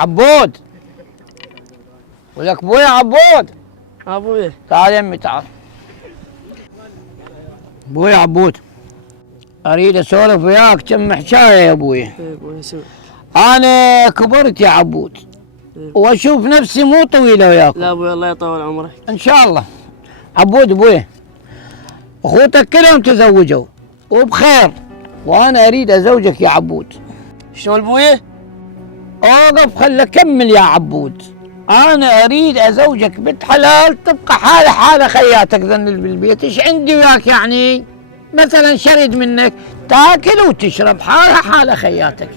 عبود ولك ابويا عبود. ابوي تعال يمي تعال. ابويا عبود اريد اسولف وياك كم حكايه يا ابويا. ايه ابوي سوي. انا كبرت يا عبود واشوف نفسي مو طويله وياكم. لا ابوي الله يطول عمرك. ان شاء الله. عبود ابويا اخوتك كلهم تزوجوا وبخير، وانا اريد ازوجك يا عبود. شلون ابوي؟ اوقف خل اكمل يا عبود. انا اريد ازوجك بنت حلال تبقى حاله خياتك ذنب بالبيت. ايش عندي وياك يعني؟ مثلا شرد منك تاكل وتشرب حاله خياتك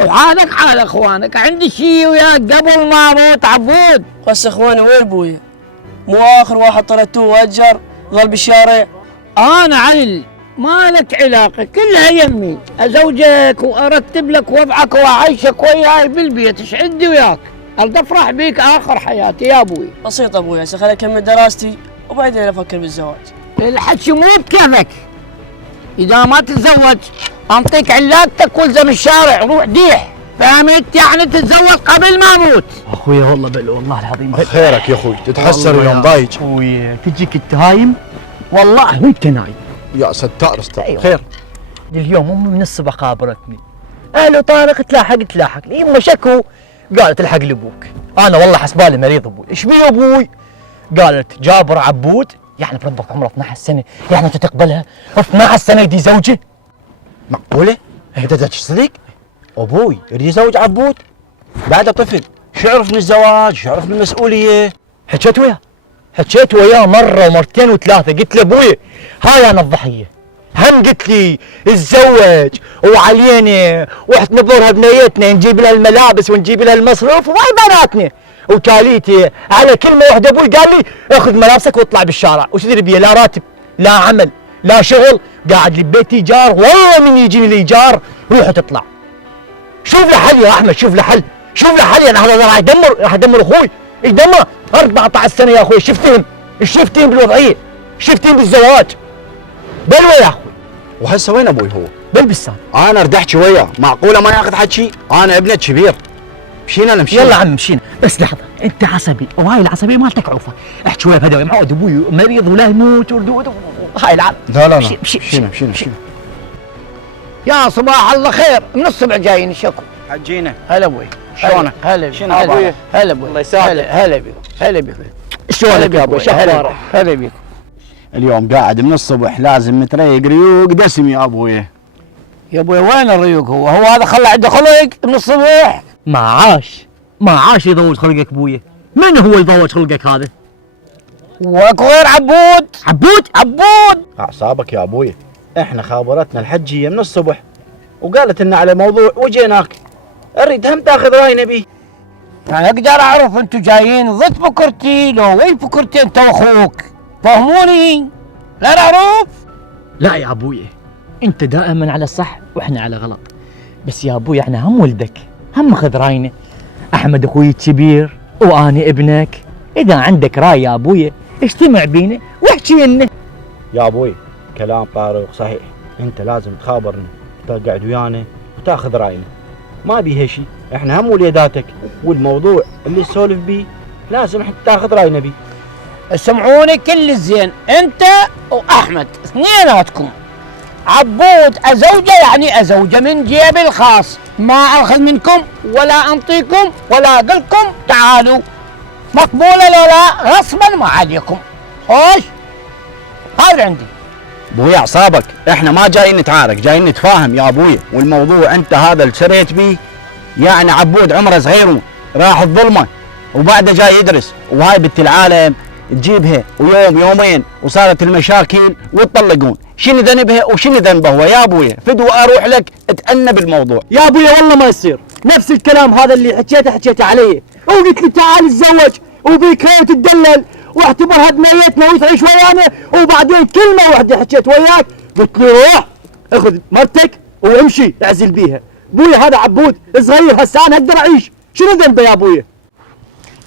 وحالك حال اخوانك. عندي شيء وياك قبل ما اموت عبود. بس اخواني وين ابوي؟ مو اخر واحد طردتوه واجر ظل بالشارع؟ انا علي ما لك علاقه، كلها يمي. ازوجك وارتب لك وضعك واعيشك وياي بالبيت. ايش عندي وياك؟ اريد افرح بيك اخر حياتي يا ابوي. بسيط ابوي، هسه خليني اكمل دراستي وبعدين افكر بالزواج. الحكي مو بكيفك. اذا ما تتزوج انطيك علاتك والزم الشارع روح ديح، فهمت؟ يعني تتزوج قبل ما اموت. اخويا والله بل والله العظيم خيرك يا اخوي، تتحسر اليوم ضايج. اخوي تجيك التهايم والله وانت نايم. يا ستار استر. أيوة. خير. اليوم امي من الصبح خابرتني قالوا طارق تلاحق لي. يمه شكوا قالت الحق لابوك. انا والله حسبالي مريض ابوي. ايش بي يا ابوي؟ قالت جابر عبود يعني بربك عمره 12 سنه، يعني انت تقبلها 12 سنه يدي زوجه؟ معقوله؟ انت صدق؟ ابوي يريد يزوج عبود بعده طفل، شو عرف من الزواج؟ شو عرف من المسؤوليه؟ حكيت وياه مره ومرتين وثلاثه. قلت له ابوي هاي انا الضحيه، هم قلت لي اتزوج وعلينا واحد نظورها بنيتنا نجيب لها الملابس ونجيب لها المصروف وهاي بناتنا. وتاليتي على كلمه واحده ابوي قال لي اخذ ملابسك واطلع بالشارع. وش تدري بيه؟ لا راتب لا عمل لا شغل، قاعد لي ببيت ايجار. والله من يجيني الايجار روح تطلع. شوف له حل يا احمد، شوف له حل يعني هذا راح يدمر اخوي. يدمر 14 سنه يا اخوي. شفتهم بالوضعيه، شفتهم بالزواج. بلوى يا اخوي. وهسه وين ابوي هو؟ بالبستان. انا اريد احكي وياه، معقوله ما ياخذ حكي؟ انا ابنه كبير. مشينا. يلا عم مشينا. بس لحظه، انت عصبي وهاي العصبيه مالتك عوفه. احكي ويا بهدوي معود ابوي مريض ولا يموت هاي العب. لا مشينا. يا صباح الله خير. من الصبح جايين الشكو. حجينا. هلا ابوي. شلونك؟ هلا شنو ابوي؟ هلا ابوي. الله يسعدك. هلا بك. شلونك يا ابوي؟ شخبارك؟ هلا بك. اليوم قاعد من الصبح لازم متريق ريوق دسم يا ابوي. يا ابوي وين الريوق؟ هو هذا خلى عنده خلق من الصبح. ما عاش يضوج خلقك ابويا. من هو يضوج خلقك هذا؟ واكو غير عبود. اعصابك يا ابوي، احنا خابرتنا الحجيه من الصبح وقالت لنا على موضوع وجيناك. اريد هم تاخذ راينا بيه. يعني اقدر اعرف انتم جايين ضد فكرتي لو وين فكرتي انت واخوك؟ فهموني. لا اعرف. لا يا ابويا، انت دائما على الصح واحنا على غلط. بس يا ابويا احنا هم ولدك، هم خذ راينا. احمد اخوي الكبير واني ابنك. اذا عندك راي يا ابويا اجتمع بينا واحكي لنا. يا ابوي كلام طارق صحيح، انت لازم تخابرنا وتقعد ويانا وتاخذ راينا. ما بيها شيء، احنا هم وليداتك، والموضوع اللي تسولف بيه لازم حتى تاخذ راينا بيه. اسمعوني كل الزين، انت واحمد اثنيناتكم. عبود ازوجه يعني ازوجه من جيبي الخاص، ما اخذ منكم ولا انطيكم ولا اقولكم تعالوا. مقبوله لو لا غصبا ما عليكم. خوش هذا عندي. ابوي اعصابك، احنا ما جايين نتعارك، جايين نتفاهم يا ابوي. والموضوع انت هذا اللي سريت بيه، يعني عبود عمره صغير راح الظلمه وبعده جاي يدرس، وهاي بنت العالم تجيبها ويوم يومين وصارت المشاكل وتطلقون. شنو ذنبها وشنو ذنبه هو يا ابوي؟ فدوى اروح لك اتأنى بالموضوع. يا ابويا والله ما يصير نفس الكلام هذا اللي حكيته علي، وقلت لي تعال تزوج وبيك هي وتتدلل واعتبرها بنيتنا وتعيش ويانا، وبعدين كلمه واحده حكيت وياك قلت لي روح اخذ مرتك وامشي اعزل بيها. ابويا هذا عبود صغير هسه انا اقدر اعيش، شنو ذنبه يا ابويا؟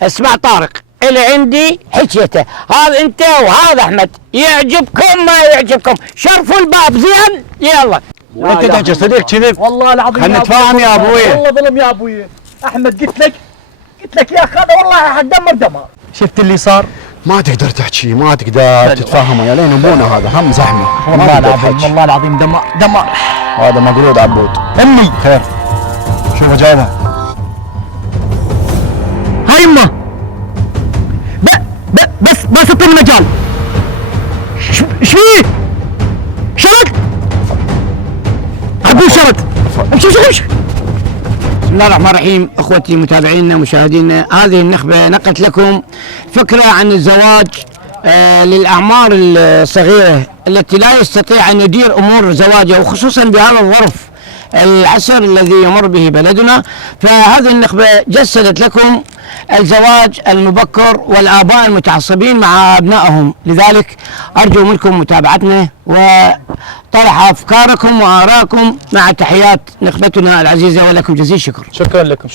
اسمع طارق، اللي عندي حكيته، هذا انت وهذا احمد، يعجبكم ما يعجبكم شرفوا الباب زين. يلا وانت تحكي صديق كذب. والله العظيم خلينا نتفاهم يا ابويا. والله ظلم يا ابويا. احمد قلت لك قلت لك يا خالة والله حتدمر دمار. شفت اللي صار؟ ما تقدر تحكي، ما تقدر تتفاهم يا لين ابونا، هذا هم زحمه. والله العظيم والله العظيم دمار. هذا مقلود عبود. امي خير، شوفه جايبها. هاي يمه بس اعطيني مجال. ايش فيه؟ شرد عبود شرد. امشي. بسم الله الرحمن الرحيم. اخوتي متابعينا مشاهدينا، هذه النخبه نقلت لكم فكره عن الزواج للاعمار الصغيره التي لا يستطيع ان يدير امور زواجه، وخصوصا بهذا الظرف العسر الذي يمر به بلدنا. فهذه النخبه جسدت لكم الزواج المبكر والاباء المتعصبين مع ابنائهم، لذلك ارجو منكم متابعتنا وطرح افكاركم وارائكم مع تحيات نخبتنا العزيزه، ولكم جزيل الشكر. شكرا لكم.